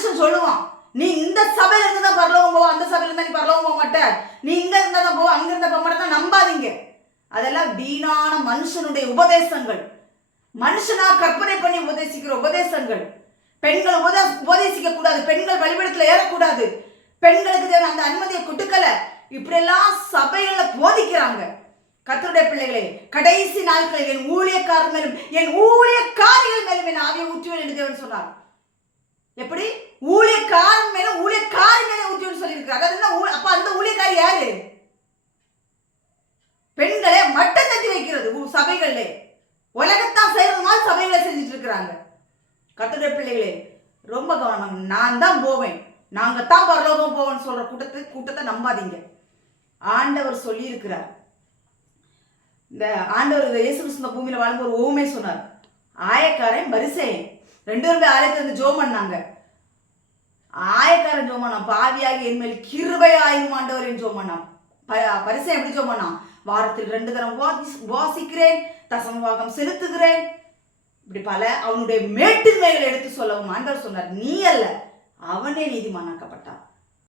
மனுஷன் சொல்லுவான், நீ இந்த சபையில இருந்து தான் பரலோகம் போவ, அந்த சபையில இருந்தா நீ பரலோகம் போக மாட்ட, நீ இங்க இருந்தா தான் போவ, அங்க இருந்தா போக மாட்டேன். நம்பாதீங்க. அதெல்லாம் வீணான மனுஷனுடைய உபதேசங்கள், மனுஷனா கற்பனை பண்ணி உபதேசிக்கிற உபதேசங்கள். பெண்கள் உபதேசிக்க கூடாது, பெண்கள் வழிபடத்துல ஏறக்கூடாது, பெண்களுக்கு அந்த அனுமதியை கொடுக்கல, இப்படியெல்லாம் சபைகளை போதிக்கிறாங்க. கர்த்தருடைய பிள்ளைகளே, கடைசி நாட்களில் என் ஊழியக்காரர் மேலும் என் ஊழியக்காரிகள் மேலும் என் ஆவியை ஊற்றுவேன் என்று தேவன் சொன்னார். எப்படி? ஊழியக்காரன் மேல ஊழியக்காரி மேல ஊற்றுவேன் சொல்லியிருக்கிறார். அப்ப அந்த ஊழியக்காரி யாரு? பெண்களை மட்டம் தட்டி வைக்கிறது சபைகளிலே, உலகத்தான் செய்யறதுனால சபைகளை செஞ்சுட்டு இருக்கிறாங்க. கர்த்தருடைய பிள்ளைகளே, ரொம்ப கவனமாக, நான் தான் போவேன், நாங்க தான் பரலோகம் போவோம்னு சொல்ற கூட்டத்தை நம்பாதீங்க. ஆண்டவர் சொல்லி இருக்கிறார். இந்த ஆண்டவர் இயேசு கிறிஸ்து இந்த பூமியில வாழ்ந்து ஒரு ஓமே சொன்னார். ஆயக்காரன் பரிசேயன் 2 பேரும் போய் ஆலயத்துல இருந்து ஜெபம் பண்ணாங்க. ஆயக்காரன் ஜெபம் பண்ணான், பாவியாகி என் மேல் கிருபை ஆயிரும் ஆண்டவரின் ஜெபம் பண்ணான். பரிசேயன் எப்படி ஜெபம் பண்ணான்? வாரத்தில் 2 தரம் வாசிக்கிறேன், தசமபாகம் செலுத்துகிறேன், இப்படி பல அவனுடைய மேட்டின்மைகளை எடுத்து சொல்லவும் ஆண்டவர் சொன்னார், நீ அல்ல அவனே நீதிமானாக்கப்பட்டான்.